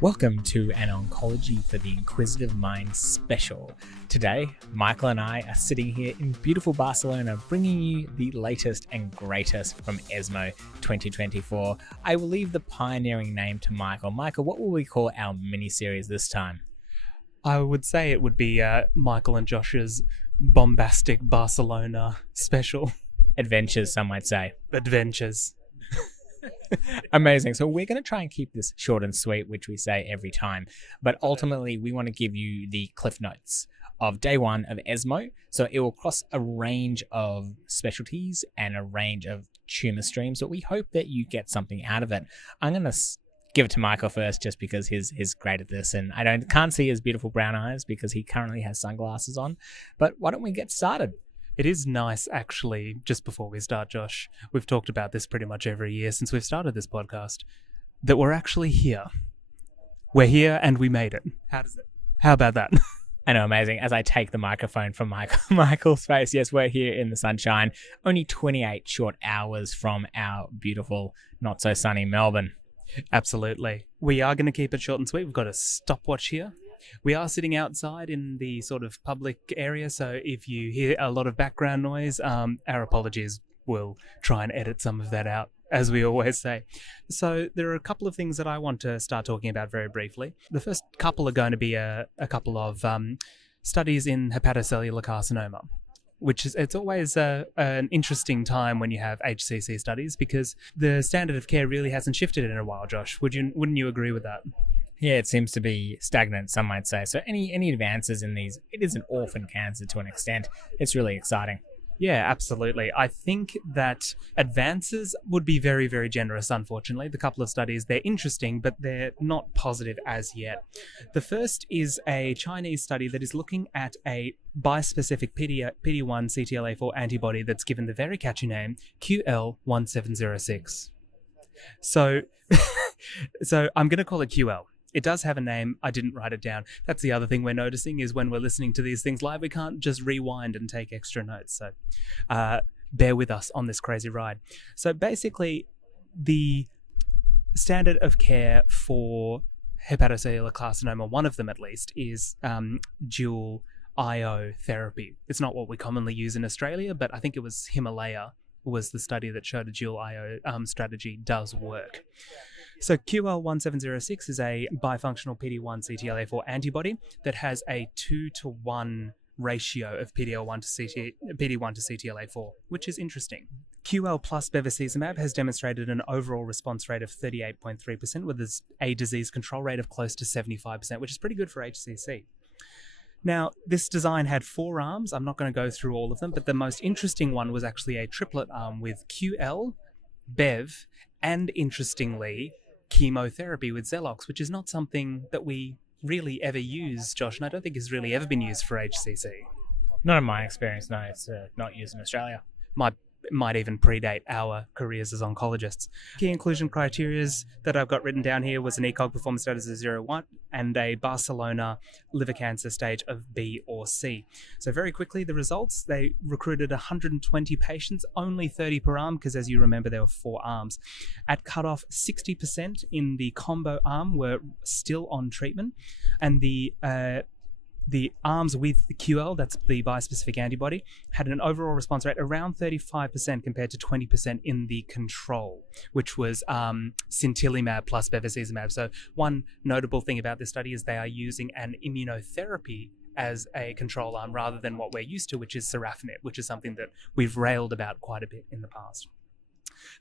Welcome to an Oncology for the Inquisitive Mind special. Today, Michael and I are sitting here in beautiful Barcelona bringing you the latest and greatest from ESMO 2024. I will leave the pioneering name to Michael. Michael, what will we call our mini-series this time? I would say it would be Michael and Josh's bombastic Barcelona special. Adventures, some might say. Adventures. Amazing. So we're going to try and keep this short and sweet, which we say every time. But ultimately, we want to give you the cliff notes of day one of ESMO. So it will cross a range of specialties and a range of tumour streams, but we hope that you get something out of it. I'm going to give it to Michael first just because he's great at this, and I can't see his beautiful brown eyes because he currently has sunglasses on. But why don't we get started? It is nice, actually, just before we start, Josh, we've talked about this pretty much every year since we've started this podcast, that we're actually here. We're here and we made it. How about that? I know, amazing. As I take the microphone from Michael's face, yes, we're here in the sunshine, only 28 short hours from our beautiful, not so sunny Melbourne. Absolutely. We are going to keep it short and sweet. We've got a stopwatch here. We are sitting outside in the sort of public area, so if you hear a lot of background noise, our apologies. We'll try and edit some of that out, as we always say. So there are a couple of things that I want to start talking about very briefly. The first couple are going to be a couple of studies in hepatocellular carcinoma, which is, it's always an interesting time when you have HCC studies because the standard of care really hasn't shifted in a while, Josh. Wouldn't you agree with that? Yeah, it seems to be stagnant, some might say. So any advances in these, it is an orphan cancer to an extent. It's really exciting. Yeah, absolutely. I think that advances would be very, very generous, unfortunately. The couple of studies, they're interesting, but they're not positive as yet. The first is a Chinese study that is looking at a bispecific PD-1 CTLA-4 antibody that's given the very catchy name QL1706. So I'm going to call it QL. It does have a name. I didn't write it down. That's the other thing we're noticing is when we're listening to these things live, we can't just rewind and take extra notes. So bear with us on this crazy ride. So basically, the standard of care for hepatocellular carcinoma, one of them at least, is dual IO therapy. It's not what we commonly use in Australia, but I think it was Himalaya was the study that showed a dual IO strategy does work. So QL1706 is a bifunctional PD-1 CTLA-4 antibody that has a 2-to-1 ratio of PD-1 to CTLA-4, which is interesting. QL plus bevacizumab has demonstrated an overall response rate of 38.3% with a disease control rate of close to 75%, which is pretty good for HCC. Now, this design had 4 arms. I'm not going to go through all of them, but the most interesting one was actually a triplet arm with QL, Bev, and interestingly, chemotherapy with Xelox, which is not something that we really ever use, Josh, and I don't think it's really ever been used for HCC. Not in my experience, no. It's not used in Australia. Might even predate our careers as oncologists. Key inclusion criteria that I've got written down here was an ECOG performance status of 0-1 and a Barcelona liver cancer stage of B or C. So very quickly, the results, they recruited 120 patients, only 30 per arm, because as you remember, there were 4 arms. At cutoff, 60% in the combo arm were still on treatment, and the arms with the QL, that's the bispecific antibody, had an overall response rate around 35% compared to 20% in the control, which was sintilimab plus bevacizumab. So one notable thing about this study is they are using an immunotherapy as a control arm rather than what we're used to, which is sorafenib, which is something that we've railed about quite a bit in the past.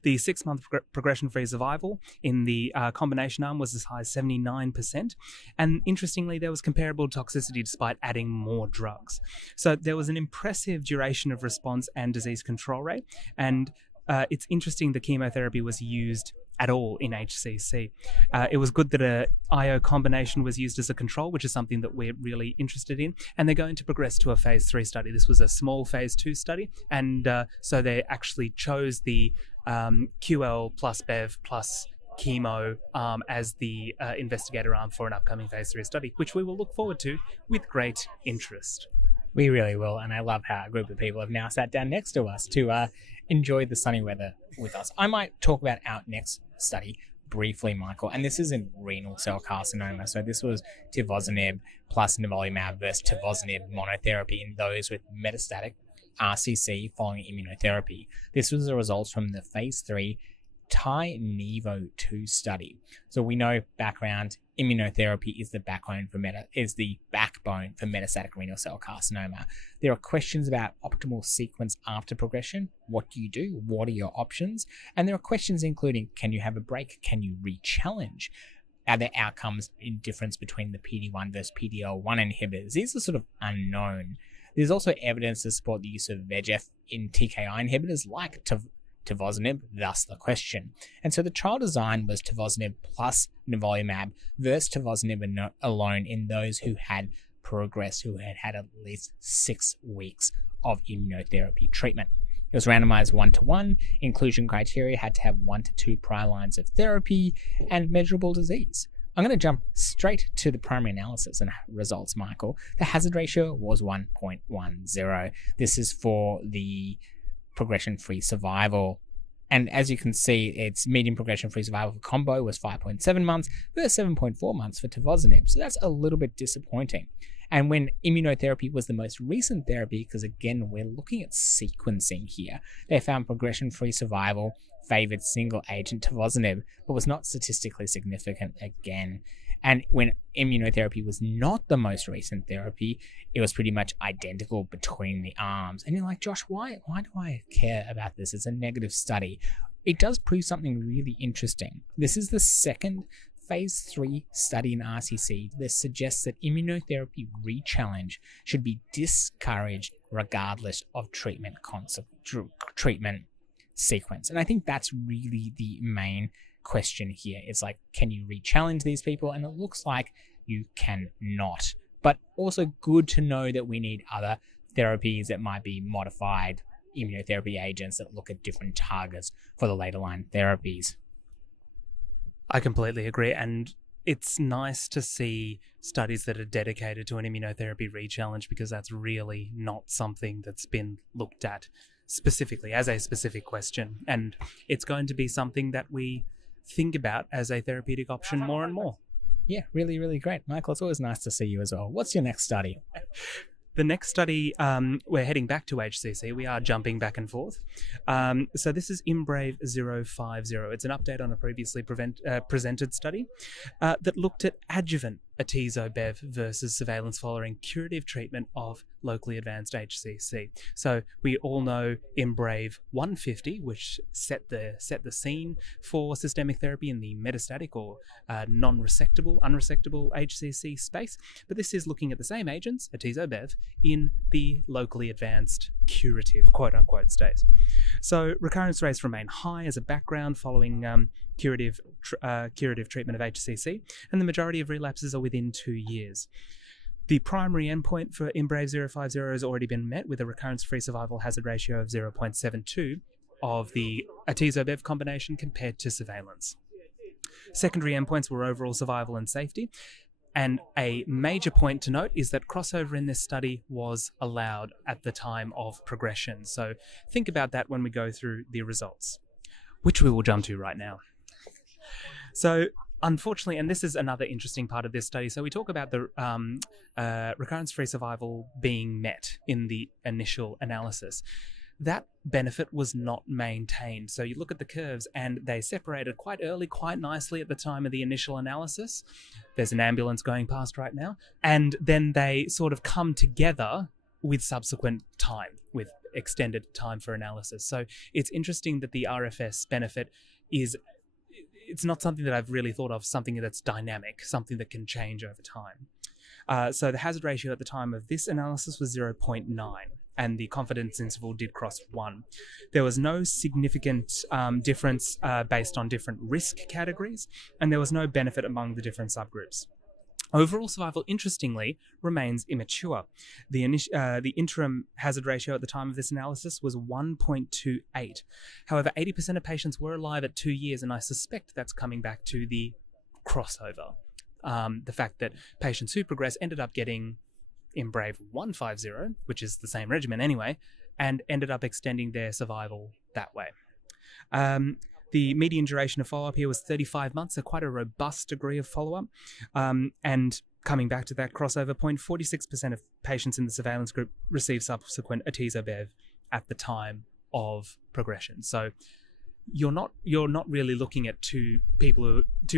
The 6-month progression-free survival in the combination arm was as high as 79%. And interestingly, there was comparable toxicity despite adding more drugs. So there was an impressive duration of response and disease control rate. And it's interesting the chemotherapy was used at all in HCC. It was good that a IO combination was used as a control, which is something that we're really interested in. And they're going to progress to a phase 3 study. This was a small phase 2 study. And so they actually chose the QL plus Bev plus chemo as the investigator arm for an upcoming phase 3 study, which we will look forward to with great interest. We really will, and I love how a group of people have now sat down next to us to enjoy the sunny weather with us. I might talk about our next study briefly, Michael, and this is in renal cell carcinoma. So this was tivozanib plus nivolumab versus tivozanib monotherapy in those with metastatic RCC following immunotherapy. This was the results from the phase 3 Thai-Nivo-2 study. So we know background immunotherapy is the backbone for metastatic renal cell carcinoma. There are questions about optimal sequence after progression. What do you do? What are your options? And there are questions including, can you have a break? Can you re-challenge? Are there outcomes in difference between the PD-1 versus PD-L1 inhibitors? These are sort of unknown. There's also evidence to support the use of VEGF in TKI inhibitors like tivozanib, thus the question. And so the trial design was tivozanib plus nivolumab versus tivozanib alone in those who had progressed, who had had at least 6 weeks of immunotherapy treatment. It was randomized 1-to-1. Inclusion criteria had to have 1 to 2 prior lines of therapy and measurable disease. I'm going to jump straight to the primary analysis and results, Michael. The hazard ratio was 1.10. This is for the progression-free survival. And as you can see, its median progression-free survival for combo was 5.7 months versus 7.4 months for tivozanib. So that's a little bit disappointing. And when immunotherapy was the most recent therapy, because again, we're looking at sequencing here, they found progression-free survival favored single-agent tivozanib, but was not statistically significant again. And when immunotherapy was not the most recent therapy, it was pretty much identical between the arms. And you're like, Josh, why do I care about this? It's a negative study. It does prove something really interesting. This is the second phase 3 study in RCC that suggests that immunotherapy re-challenge should be discouraged regardless of treatment sequence. And I think that's really the main question here. It's like, can you re-challenge these people? And it looks like you cannot. But also good to know that we need other therapies that might be modified immunotherapy agents that look at different targets for the later line therapies. I completely agree. And it's nice to see studies that are dedicated to an immunotherapy re-challenge, because that's really not something that's been looked at specifically as a specific question. And it's going to be something that we think about as a therapeutic option more and more. Yeah, really, really great. Michael, it's always nice to see you as well. What's your next study? The next study, we're heading back to HCC. We are jumping back and forth. So this is IMbrave050. It's an update on a previously presented study that looked at adjuvant atezo-bev versus surveillance following curative treatment of locally advanced HCC. So we all know IMbrave 150, which set the scene for systemic therapy in the metastatic or unresectable HCC space. But this is looking at the same agents, atezo-bev, in the locally advanced curative, quote-unquote, stage. So recurrence rates remain high as a background following curative treatment of HCC, and the majority of relapses are within 2 years. The primary endpoint for IMbrave050 has already been met with a recurrence-free survival hazard ratio of 0.72 of the atezo-bev combination compared to surveillance. Secondary endpoints were overall survival and safety. And a major point to note is that crossover in this study was allowed at the time of progression. So think about that when we go through the results, which we will jump to right now. So unfortunately, and this is another interesting part of this study, so we talk about the recurrence-free survival being met in the initial analysis. That benefit was not maintained. So you look at the curves and they separated quite early, quite nicely at the time of the initial analysis. There's an ambulance going past right now. And then they sort of come together with subsequent time, with extended time for analysis. So it's interesting that the RFS benefit it's not something that I've really thought of, something that's dynamic, something that can change over time. So the hazard ratio at the time of this analysis was 0.9. And the confidence interval did cross 1. There was no significant difference based on different risk categories, and there was no benefit among the different subgroups. Overall survival, interestingly, remains immature. The interim hazard ratio at the time of this analysis was 1.28. However, 80% of patients were alive at 2 years, and I suspect that's coming back to the crossover. The fact that patients who progress ended up getting IMbrave 150, which is the same regimen anyway, and ended up extending their survival that way. The median duration of follow-up here was 35 months, so quite a robust degree of follow-up. And coming back to that crossover point, 46% of patients in the surveillance group received subsequent atezo-bev at the time of progression. So you're not really looking at two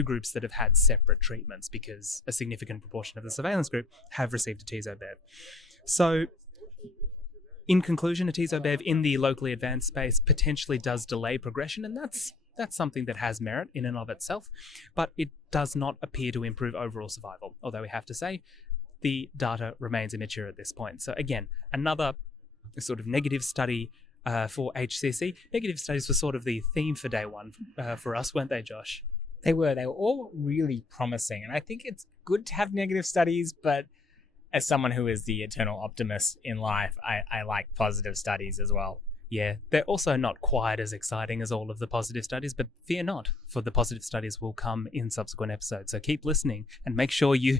groups that have had separate treatments, because a significant proportion of the surveillance group have received atezo-bev. So in conclusion, atezo-bev in the locally advanced space potentially does delay progression, and that's something that has merit in and of itself, but it does not appear to improve overall survival, although we have to say the data remains immature at this point. So again, another sort of negative study for HCC. Negative studies were sort of the theme for day one for us, weren't they, Josh? They were all really promising, and I think it's good to have negative studies, but as someone who is the eternal optimist in life, I like positive studies as well. Yeah, they're also not quite as exciting as all of the positive studies, but fear not, for the positive studies will come in subsequent episodes. So keep listening and make sure you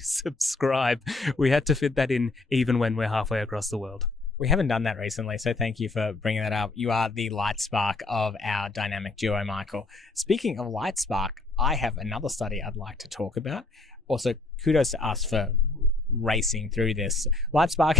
subscribe. We had to fit that in even when we're halfway across the world. We haven't done that recently, so thank you for bringing that up. You are the light spark of our dynamic duo, Michael. Speaking of light spark, I have another study I'd like to talk about. Also, kudos to us for racing through this. LightSpark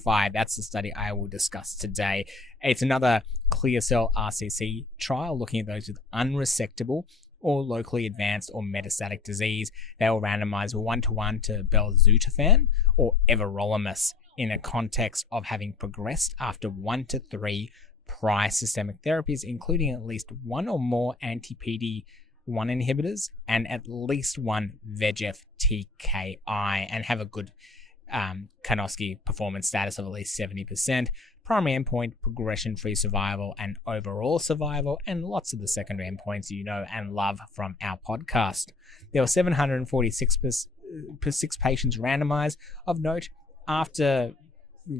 005, that's the study I will discuss today. It's another clear cell RCC trial looking at those with unresectable or locally advanced or metastatic disease. They will randomize 1-to-1 to Belzutifan or everolimus in a context of having progressed after 1 to 3 prior systemic therapies, including at least one or more anti-PD-1 inhibitors and at least one VEGF TKI, and have a good Karnofsky performance status of at least 70%. Primary endpoint, progression-free survival and overall survival, and lots of the secondary endpoints you know and love from our podcast. There were 746 patients randomized. Of note, after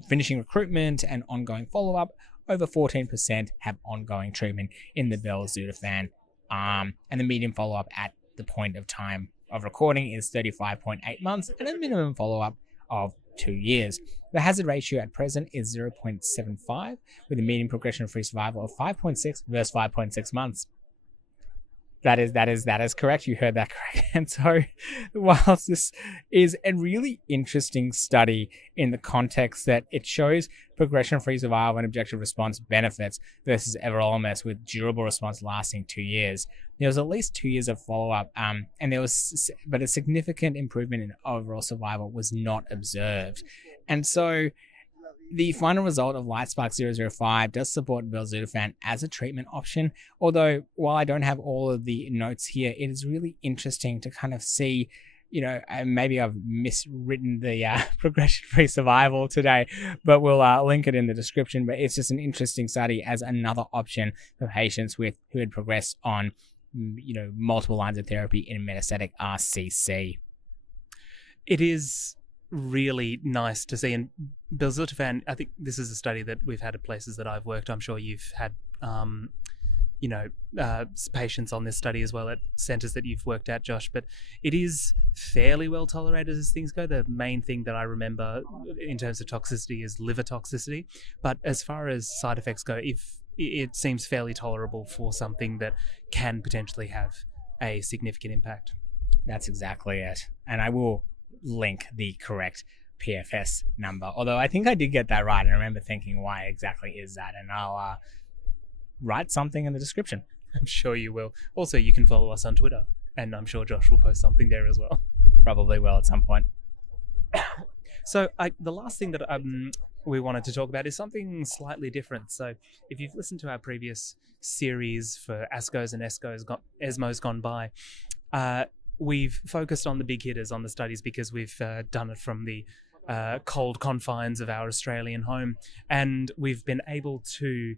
finishing recruitment and ongoing follow-up, over 14% have ongoing treatment in the Belzutifan and the median follow-up at the point of time of recording is 35.8 months and a minimum follow-up of 2 years. The hazard ratio at present is 0.75 with a median progression-free survival of 5.6 versus 5.6 months. That is correct. You heard that correct. And so, whilst this is a really interesting study in the context that it shows progression-free survival and objective response benefits versus everolimus with durable response lasting 2 years, there was at least 2 years of follow-up, but a significant improvement in overall survival was not observed. And so, the final result of LightSpark 005 does support Belzutifan as a treatment option, although while I don't have all of the notes here, it is really interesting to kind of see, maybe I've miswritten the progression-free survival today, but we'll link it in the description. But it's just an interesting study as another option for patients who had progressed on, multiple lines of therapy in metastatic RCC. It is really nice to see. And Belzutifan, I think this is a study that we've had at places that I've worked. I'm sure you've had, patients on this study as well at centres that you've worked at, Josh. But it is fairly well tolerated as things go. The main thing that I remember in terms of toxicity is liver toxicity. But as far as side effects go, it seems fairly tolerable for something that can potentially have a significant impact. That's exactly it. And I will link the correct PFS number, although I think I did get that right. I remember thinking, why exactly is that? And I'll write something in the description. I'm sure you will. Also, you can follow us on Twitter, and I'm sure Josh will post something there as well. Probably will at some point. So the last thing that we wanted to talk about is something slightly different. So if you've listened to our previous series for ASCOs and ESMOs gone by, we've focused on the big hitters on the studies because we've done it from the cold confines of our Australian home, and we've been able to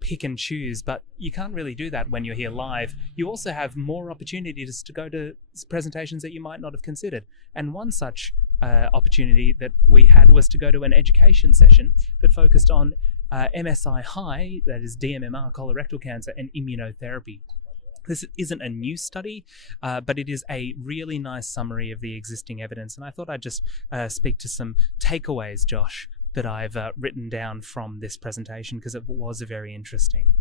pick and choose, but you can't really do that when you're here live. You also have more opportunities to go to presentations that you might not have considered. And one such opportunity that we had was to go to an education session that focused on MSI high, that is dMMR, colorectal cancer, and immunotherapy. This isn't a new study, but it is a really nice summary of the existing evidence. And I thought I'd just speak to some takeaways, Josh, that I've written down from this presentation because it was very interesting.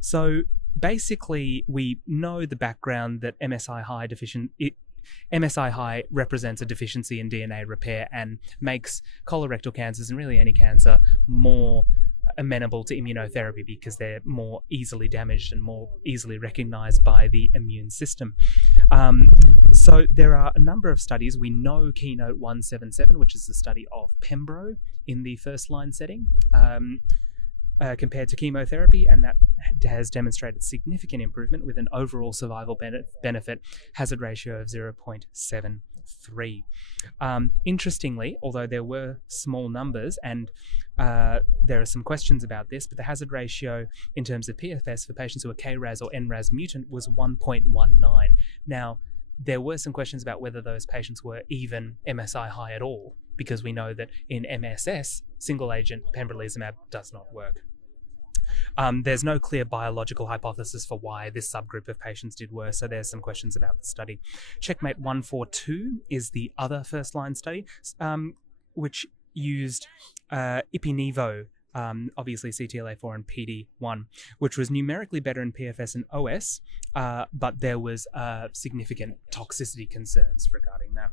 So basically, we know the background that MSI high represents a deficiency in DNA repair and makes colorectal cancers, and really any cancer, more amenable to immunotherapy because they're more easily damaged and more easily recognized by the immune system. So there are a number of studies. We know Keynote 177, which is the study of Pembro in the first-line setting, compared to chemotherapy, and that has demonstrated significant improvement with an overall survival benefit hazard ratio of 0.73. Interestingly, although there were small numbers, and there are some questions about this, but the hazard ratio in terms of PFS for patients who are KRAS or NRAS mutant was 1.19. Now, there were some questions about whether those patients were even MSI high at all, because we know that in MSS, single agent pembrolizumab does not work. There's no clear biological hypothesis for why this subgroup of patients did worse, so there's some questions about the study. Checkmate 142 is the other first-line study, which used Ipi-Nivo, obviously CTLA-4 and PD-1, which was numerically better in PFS and OS, but there was significant toxicity concerns regarding that.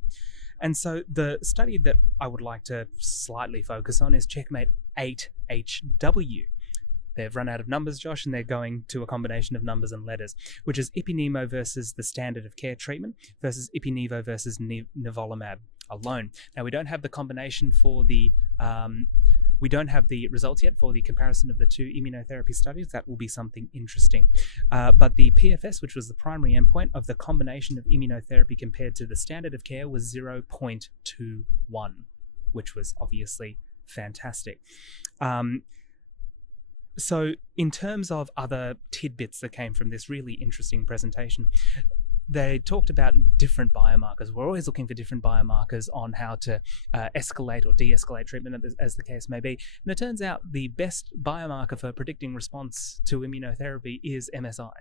And so the study that I would like to slightly focus on is Checkmate 8HW. They've run out of numbers, Josh, and they're going to a combination of numbers and letters, which is Ipi-Nivo versus the standard of care treatment versus Ipi-Nivo versus Nivolumab alone. Now, we don't have the combination for the we don't have the results yet for the comparison of the two immunotherapy studies. That will be something interesting. But the PFS, which was the primary endpoint of the combination of immunotherapy compared to the standard of care, was 0.21, which was obviously fantastic. So in terms of other tidbits that came from this really interesting presentation, they talked about different biomarkers. We're always looking for different biomarkers on how to escalate or de-escalate treatment, as the case may be. And it turns out the best biomarker for predicting response to immunotherapy is MSI,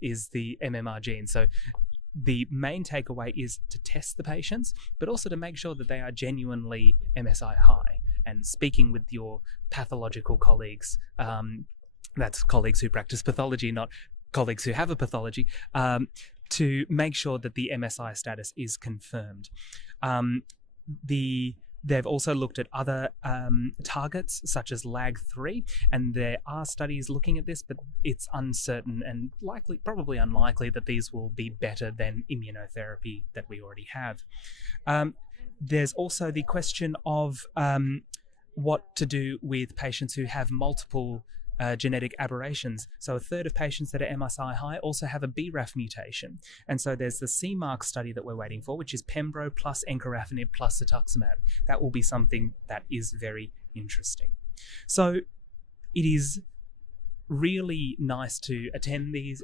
is the MMR gene. So the main takeaway is to test the patients, but also to make sure that they are genuinely MSI high. And speaking with your pathological colleagues, that's colleagues who practice pathology, not colleagues who have a pathology, to make sure that the MSI status is confirmed. They've also looked at other targets such as LAG3, and there are studies looking at this, but it's uncertain and probably unlikely that these will be better than immunotherapy that we already have. There's also the question of what to do with patients who have multiple genetic aberrations. So a third of patients that are MSI high also have a BRAF mutation. And so there's the CMARC study that we're waiting for, which is Pembro plus encorafenib plus cetuximab. That will be something that is very interesting. So it is really nice to attend these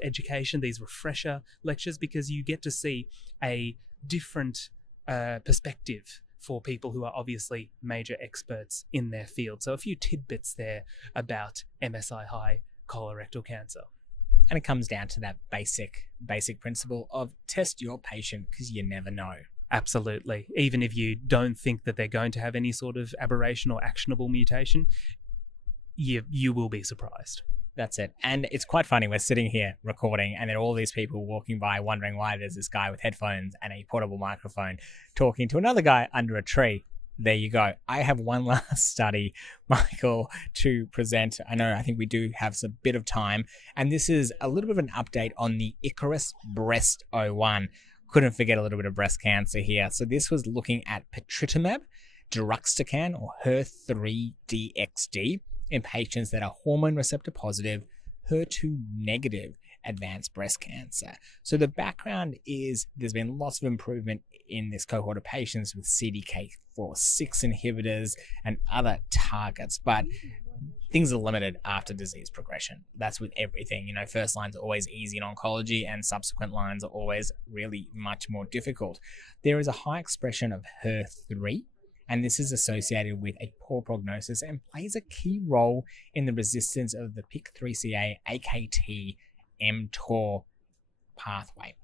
refresher lectures, because you get to see a different perspective for people who are obviously major experts in their field. So a few tidbits there about MSI high colorectal cancer. And it comes down to that basic principle of test your patient, because you never know. Absolutely. Even if you don't think that they're going to have any sort of aberration or actionable mutation, you will be surprised. That's it. And it's quite funny. We're sitting here recording, and there are all these people walking by wondering why there's this guy with headphones and a portable microphone talking to another guy under a tree. There you go. I have one last study, Michael, to present. I think we do have a bit of time. And this is a little bit of an update on the Icarus Breast 01. Couldn't forget a little bit of breast cancer here. So this was looking at patritumab deruxtecan, or HER3-DXd, in patients that are hormone receptor positive, HER2 negative advanced breast cancer. So the background is there's been lots of improvement in this cohort of patients with CDK4/6 inhibitors and other targets, but things are limited after disease progression. That's with everything. First line's are always easy in oncology, and subsequent lines are always really much more difficult. There is a high expression of HER3, and this is associated with a poor prognosis and plays a key role in the resistance of the PIK3CA, AKT, mTOR pathway.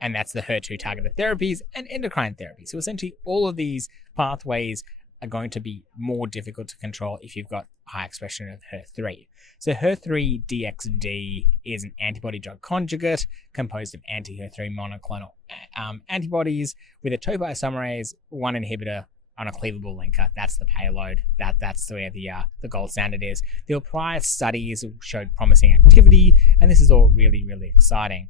And that's the HER2 targeted therapies and endocrine therapy. So essentially all of these pathways are going to be more difficult to control if you've got high expression of HER3. So HER3-DXd is an antibody-drug conjugate composed of anti-HER3 monoclonal antibodies with a topoisomerase 1 inhibitor on a cleavable linker. That's the payload. That's where the gold standard is. The prior studies showed promising activity, and this is all really, really exciting.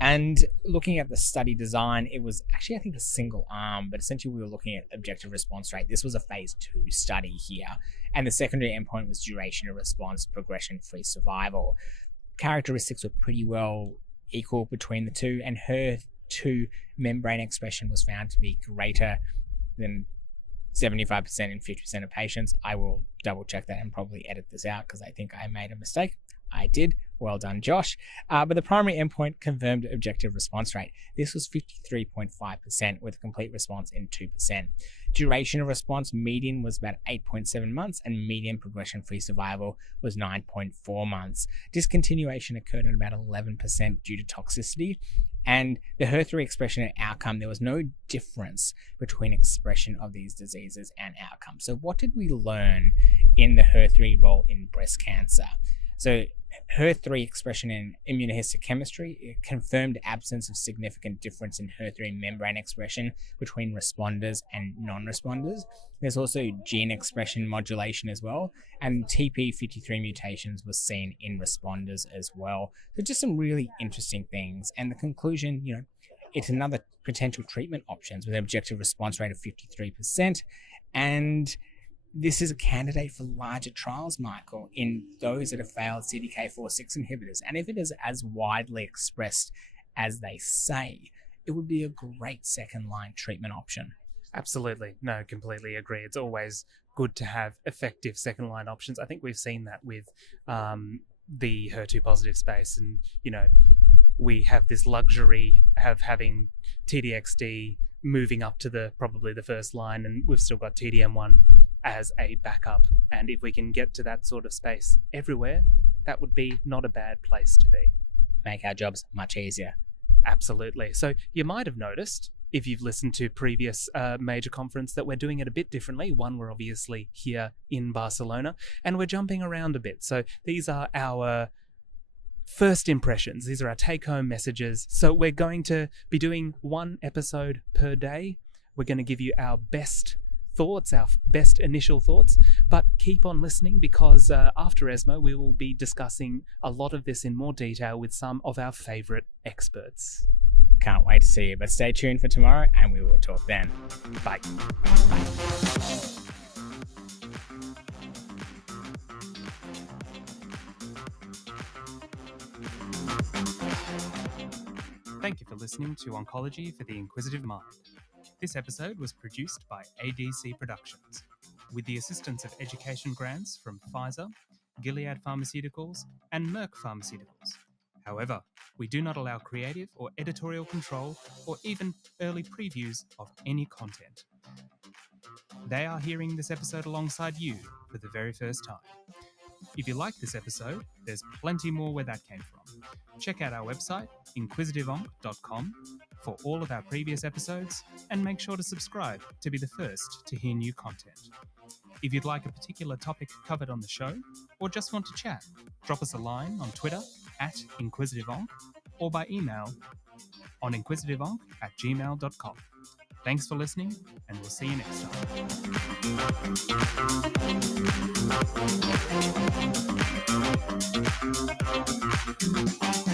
And looking at the study design, it was actually, I think, a single arm, but essentially we were looking at objective response rate. This was a phase 2 study here. And the secondary endpoint was duration of response, progression-free survival. Characteristics were pretty well equal between the two, and HER2 membrane expression was found to be greater than 75% in 50% of patients. I will double check that and probably edit this out because I think I made a mistake. I did. Well done, Josh. But the primary endpoint confirmed objective response rate. This was 53.5% with a complete response in 2%. Duration of response, median was about 8.7 months and median progression-free survival was 9.4 months. Discontinuation occurred at about 11% due to toxicity. And the HER3 expression and outcome, there was no difference between expression of these diseases and outcome. So what did we learn in the HER3 role in breast cancer? So HER3 expression in immunohistochemistry confirmed absence of significant difference in HER3 membrane expression between responders and non-responders. There's also gene expression modulation as well, and TP53 mutations was seen in responders as well. So just some really interesting things. And the conclusion, it's another potential treatment options with an objective response rate of 53%. And this is a candidate for larger trials, Michael, in those that have failed CDK4/6 inhibitors. And if it is as widely expressed as they say, it would be a great second-line treatment option. Absolutely. No, completely agree. It's always good to have effective second-line options. I think we've seen that with the HER2-positive space. And, we have this luxury of having TDXD moving up to probably the first line, and we've still got TDM1 as a backup. And if we can get to that sort of space everywhere, that would be not a bad place to be. Make our jobs much easier. Absolutely. So you might have noticed, if you've listened to previous major conference, that we're doing it a bit differently. One, we're obviously here in Barcelona, and we're jumping around a bit. So these are our first impressions. These are our take-home messages. So we're going to be doing one episode per day. We're going to give you our best thoughts, our best initial thoughts, but keep on listening because after ESMO, we will be discussing a lot of this in more detail with some of our favourite experts. Can't wait to see you, but stay tuned for tomorrow and we will talk then. Bye. Bye. Thank you for listening to Oncology for the Inquisitive Mind. This episode was produced by ADC Productions, with the assistance of education grants from Pfizer, Gilead Pharmaceuticals, and Merck Pharmaceuticals. However, we do not allow creative or editorial control or even early previews of any content. They are hearing this episode alongside you for the very first time. If you like this episode, there's plenty more where that came from. Check out our website, inquisitiveonc.com, for all of our previous episodes, and make sure to subscribe to be the first to hear new content. If you'd like a particular topic covered on the show, or just want to chat, drop us a line on Twitter @inquisitiveonc, or by email on inquisitiveonc@gmail.com. Thanks for listening, and we'll see you next time.